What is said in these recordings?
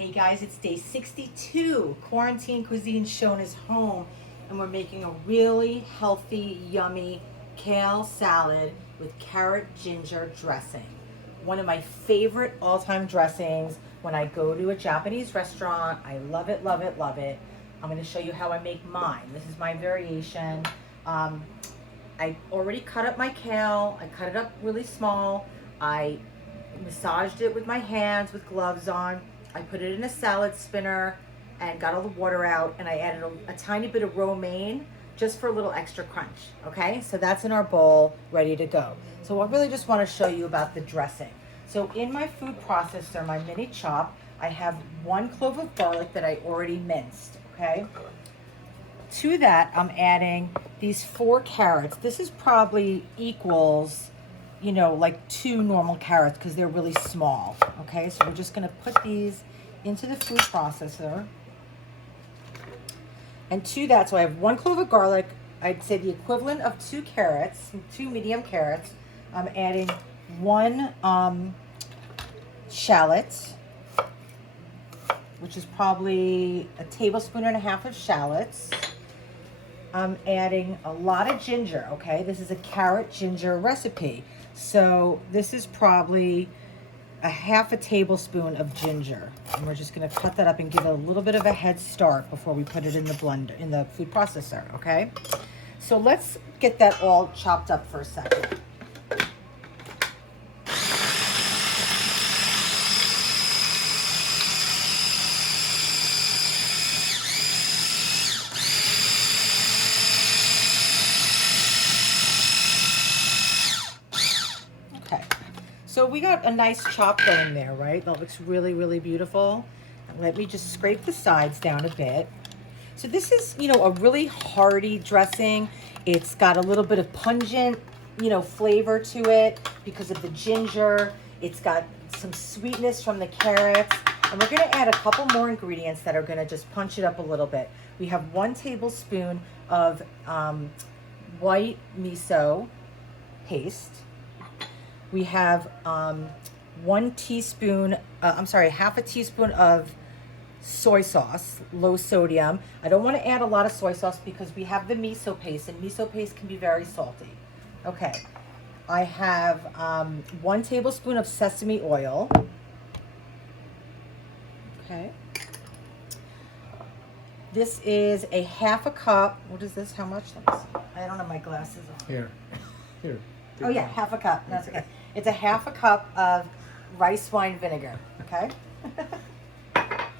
Hey guys, it's day 62. Quarantine Cuisine Schoen is home, and we're making a really healthy, yummy kale salad with carrot ginger dressing. One of my favorite all-time dressings when I go to a Japanese restaurant. I love it, love it, love it. I'm going to show you how I make mine. This is my variation. I already cut up my kale. I cut it up really small. I massaged it with my hands with gloves on. I put it in a salad spinner and got all the water out, and I added a tiny bit of romaine just for a little extra crunch. Okay, so that's in our bowl, ready to go. So I really just want to show you about the dressing. So in my food processor, my mini chop, I have 1 clove of garlic that I already minced. Okay, to that I'm adding these 4 carrots. This is probably equals, you know, like 2 normal carrots because they're really small. Okay, so we're just going to put these into the food processor. And to that, so I have 1 clove of garlic. I'd say the equivalent of 2 carrots, 2 medium carrots. I'm adding 1 shallot, which is probably a tablespoon and a half of shallots. I'm adding a lot of ginger. Okay, this is a carrot ginger recipe. So this is probably a half a tablespoon of ginger. And we're just gonna cut that up and give it a little bit of a head start before we put it in the blender, in the food processor, okay? So let's get that all chopped up for a second. So we got a nice chop going there, right? That looks really, really beautiful. And let me just scrape the sides down a bit. So this is, you know, a really hearty dressing. It's got a little bit of pungent, you know, flavor to it because of the ginger. It's got some sweetness from the carrots. And we're gonna add a couple more ingredients that are gonna just punch it up a little bit. We have 1 tablespoon of white miso paste. We have 1 teaspoon, half a teaspoon of soy sauce, low sodium. I don't want to add a lot of soy sauce because we have the miso paste, and miso paste can be very salty. Okay, I have 1 tablespoon of sesame oil. Okay. This is a half a cup. What is this? How much? Let me see. I don't have my glasses on. Here. Oh yeah, half a cup. That's okay. It's a half a cup of rice wine vinegar. Okay.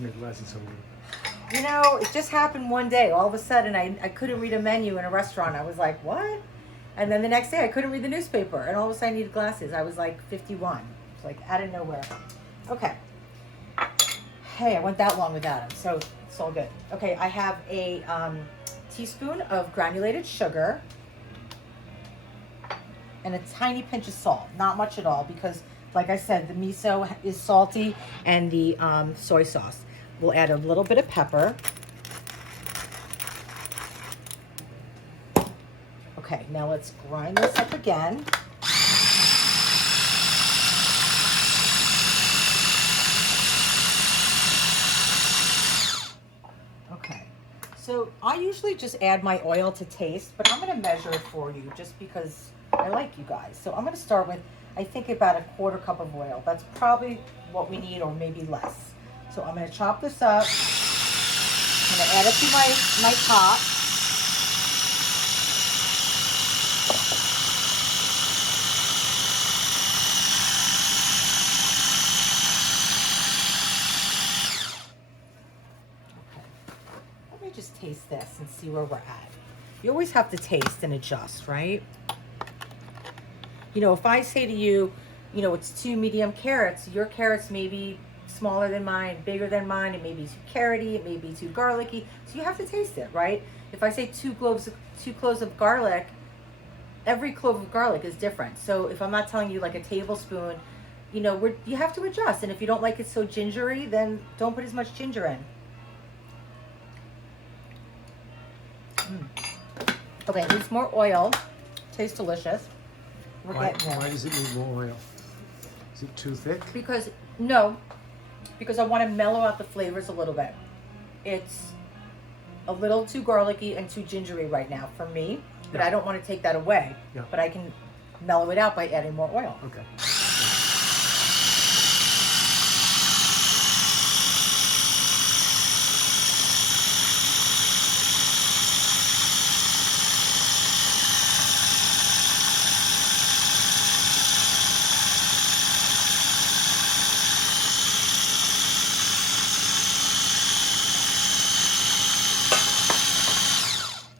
Your glasses over. You know, it just happened one day. All of a sudden, I couldn't read a menu in a restaurant. I was like, what? And then the next day, I couldn't read the newspaper, and all of a sudden, I needed glasses. I was like 51. It's like out of nowhere. Okay. Hey, I went that long without them, so it's all good. Okay, I have a teaspoon of granulated sugar and a tiny pinch of salt. Not much at all because, like I said, the miso is salty and the soy sauce. We'll add a little bit of pepper. Okay, now let's grind this up again. Okay, so I usually just add my oil to taste, but I'm gonna measure it for you just because I like you guys. So I'm going to start with, I think, about a 1/4 cup of oil. That's probably what we need, or maybe less. So I'm going to chop this up. I'm going to add it to my top. Okay. Let me just taste this and see where we're at. You always have to taste and adjust, right? You know, if I say to you, you know, it's 2 medium carrots, your carrots may be smaller than mine, bigger than mine, it may be too carroty, it may be too garlicky. So you have to taste it, right? If I say 2 cloves of garlic, every clove of garlic is different. So if I'm not telling you like a tablespoon, you know, you have to adjust. And if you don't like it so gingery, then don't put as much ginger in. Okay, needs more oil. Tastes delicious. Why does it need more oil? Is it too thick? Because, no, because I want to mellow out the flavors a little bit. It's a little too garlicky and too gingery right now for me, but Yeah. I don't want to take that away. Yeah. But I can mellow it out by adding more oil. Okay.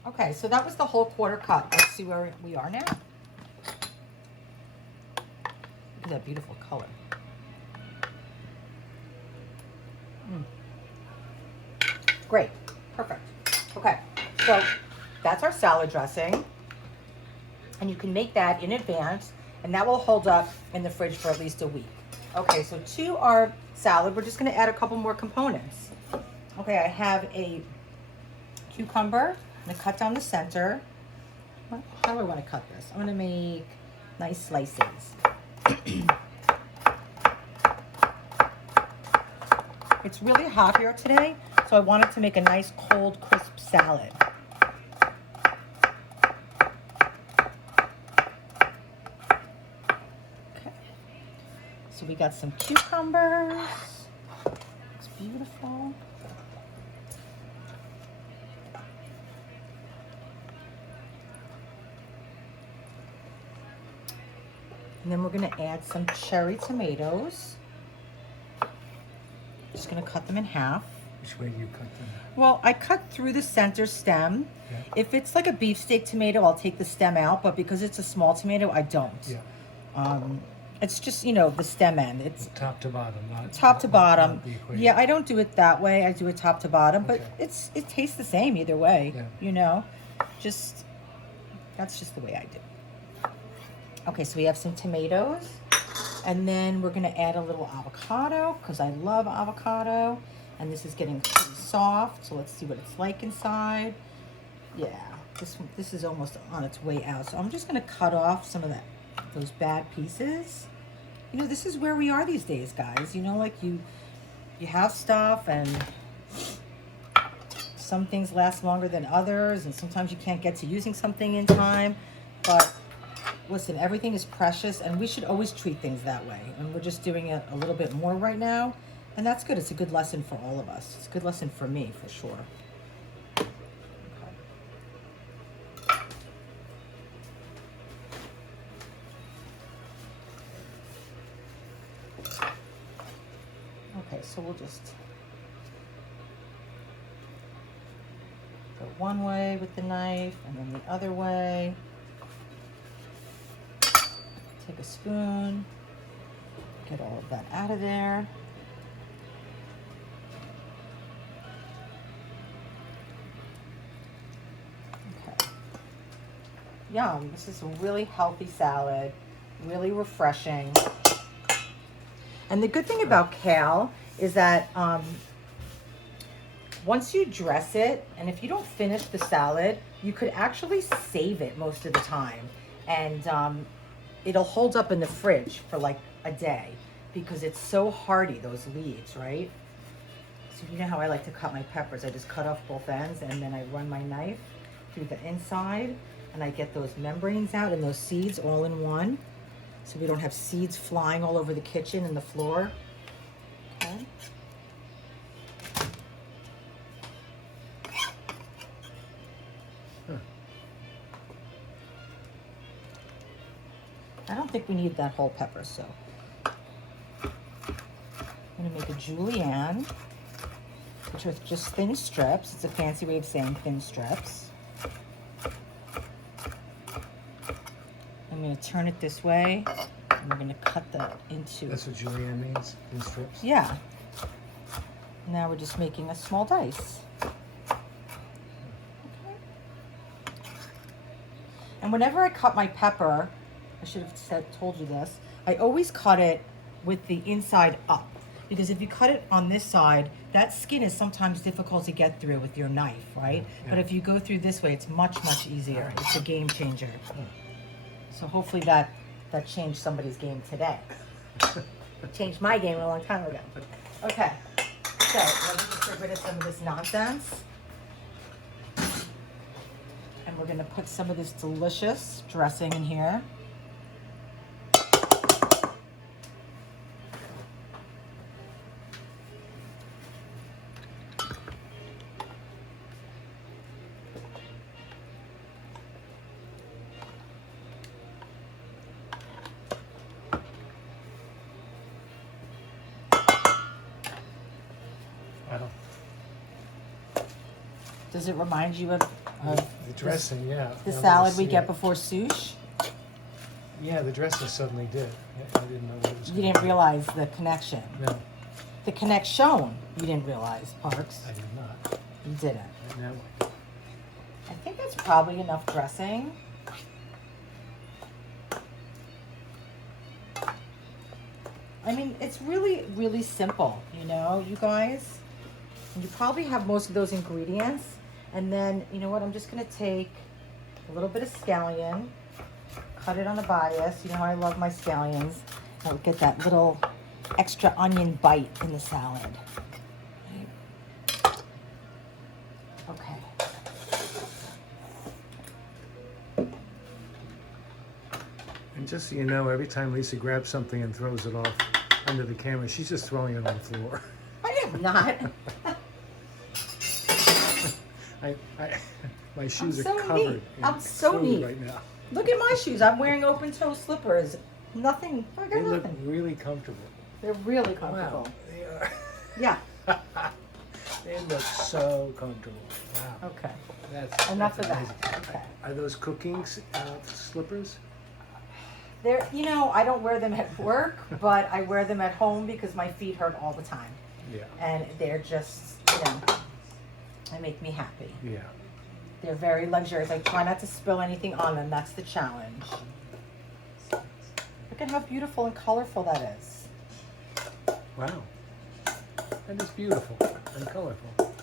Okay, so that was the whole quarter cup. Let's see where we are now. Look at that beautiful color. Great, perfect. Okay, so that's our salad dressing. And you can make that in advance, and that will hold up in the fridge for at least a week. Okay, so to our salad, we're just gonna add a couple more components. Okay, I have a cucumber. I'm gonna cut down the center. How do I want to cut this? I'm gonna make nice slices. It's really hot here today, so I wanted to make a nice cold, crisp salad. Okay. So we got some cucumbers. It's beautiful. And then we're gonna add some cherry tomatoes. Just gonna cut them in half. Which way do you cut them? Well, I cut through the center stem. Yeah. If it's like a beefsteak tomato, I'll take the stem out, but because it's a small tomato, I don't. Yeah. It's just, you know, the stem end. It's Top to bottom, not top to bottom. not the equation. Yeah, I don't do it that way. I do it top to bottom, but Okay. it tastes the same either way. Yeah. You know, that's just the way I do. Okay, so we have some tomatoes, and then we're gonna add a little avocado because I love avocado, and this is getting pretty soft. So let's see what it's like inside. Yeah, this is almost on its way out. So I'm just gonna cut off some of those bad pieces. You know, this is where we are these days, guys. You know, like you have stuff, and some things last longer than others, and sometimes you can't get to using something in time, but listen, everything is precious, and we should always treat things that way. And we're just doing it a little bit more right now, and that's good. It's a good lesson for all of us. It's a good lesson for me, for sure. Okay, so we'll just go one way with the knife, and then the other way. Take a spoon, get all of that out of there. Okay. Yum, this is a really healthy salad, really refreshing. And the good thing about kale is that once you dress it, and if you don't finish the salad, you could actually save it most of the time. And it'll hold up in the fridge for like a day because it's so hardy, those leaves, right? So you know how I like to cut my peppers. I just cut off both ends, and then I run my knife through the inside, and I get those membranes out and those seeds all in one, so we don't have seeds flying all over the kitchen and the floor. Okay. I don't think we need that whole pepper, so I'm gonna make a julienne, which is just thin strips. It's a fancy way of saying thin strips. I'm gonna turn it this way, and we're gonna cut that into. That's what julienne means, thin strips? Yeah. Now we're just making a small dice. Okay. And whenever I cut my pepper, I should have told you this, I always cut it with the inside up, because if you cut it on this side, that skin is sometimes difficult to get through with your knife, right? Yeah. But if you go through this way, it's much, much easier. It's a game changer. So hopefully that changed somebody's game today. It changed my game a long time ago. Okay, so let me just get rid of some of this nonsense. And we're gonna put some of this delicious dressing in here. Wow. Does it remind you of The dressing, yeah. the Now that I salad we see get it. before sushi? Yeah, the dressing suddenly did. I didn't know what it was. You gonna didn't be. realize the connection. No, The connection you didn't realize, Parks. I did not. You didn't. No. I think that's probably enough dressing. I mean, it's really, really simple, you know, you guys. You probably have most of those ingredients. And then, you know what, I'm just gonna take a little bit of scallion, cut it on the bias. You know how I love my scallions. I'll get that little extra onion bite in the salad. Okay. And just so you know, every time Lisa grabs something and throws it off under the camera, she's just throwing it on the floor. I am not. My shoes so are covered neat. in I'm so food neat. right now. Look at my shoes. I'm wearing open toe slippers. Nothing. I They got look nothing. really comfortable. They're really comfortable. Wow, they are. Yeah. They look so comfortable. Wow. Okay. That's Enough that's of amazing. that. Okay. Are those cooking slippers? They're, you know, I don't wear them at work, but I wear them at home because my feet hurt all the time. Yeah. And they're just, you know, they make me happy. Yeah. They're very luxurious. I try not to spill anything on them. That's the challenge. Look at how beautiful and colorful that is. Wow. That is beautiful and colorful.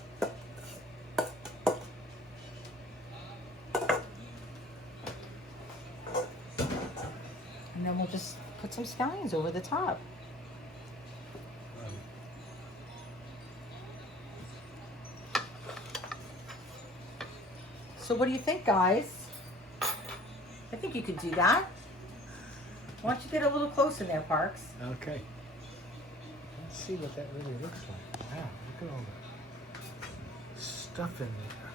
And then we'll just put some scallions over the top. So what do you think, guys? I think you could do that. Why don't you get a little close in there, Parks? Okay. Let's see what that really looks like. Wow, look at all the stuff in there.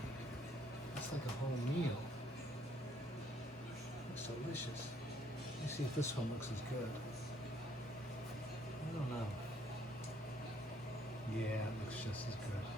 It's like a whole meal. It's delicious. Let me see if this one looks as good. I don't know. Yeah, it looks just as good.